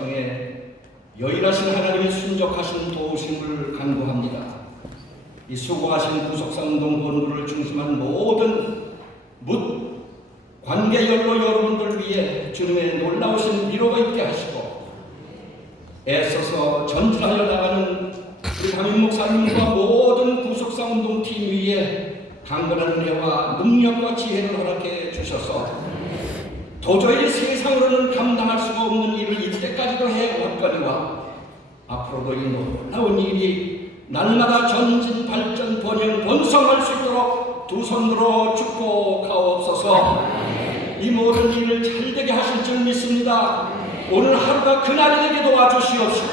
일정에 여일하신 하나님의 순적하신 도우심을 간구합니다. 이 수고하신 구속사 운동 본부를 중심한 모든 묻 관계연로 여러분들 위해 주님의 놀라우신 위로가 있게 하시고 애써서 전진하여 나가는 우리 강윤 목사님과 모든 구속사 운동팀 위에 강건한 은혜와 능력과 지혜를 허락해 주셔서 도저히 세상으로는 감당할 수가 없는 일을 해왔거니와 앞으로도 이 놀라운 일이 날마다 전진 발전 번영 번성할 수 있도록 두 손으로 축복 하옵소서 이 모든 일을 잘되게 하실 줄 믿습니다 오늘 하루가 그날이 되게 도와주시옵시고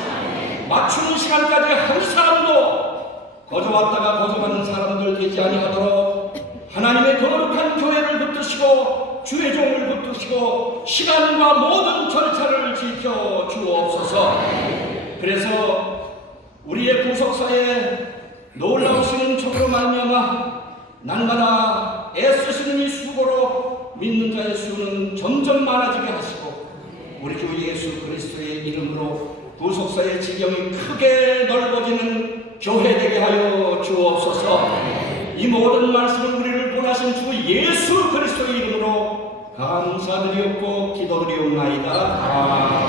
맞추는 시간까지 한 사람도 거저 왔다가 거저 가는 사람들 되지 아니하도록 하나님의 거룩한 교회를 붙드시고 주의 종을 붙드시고 시간과 모든 절차를 지켜. 그래서 우리의 구속사에 놀라우신 촉으로 말미암아 날마다 애쓰시는 이 수고로 믿는 자의 수는 점점 많아지게 하시고 우리 주 예수 그리스도의 이름으로 구속사의 지경이 크게 넓어지는 교회 되게 하여 주옵소서. 이 모든 말씀을 우리를 보내신 주 예수 그리스도의 이름으로 감사드리옵고 기도드리옵나이다.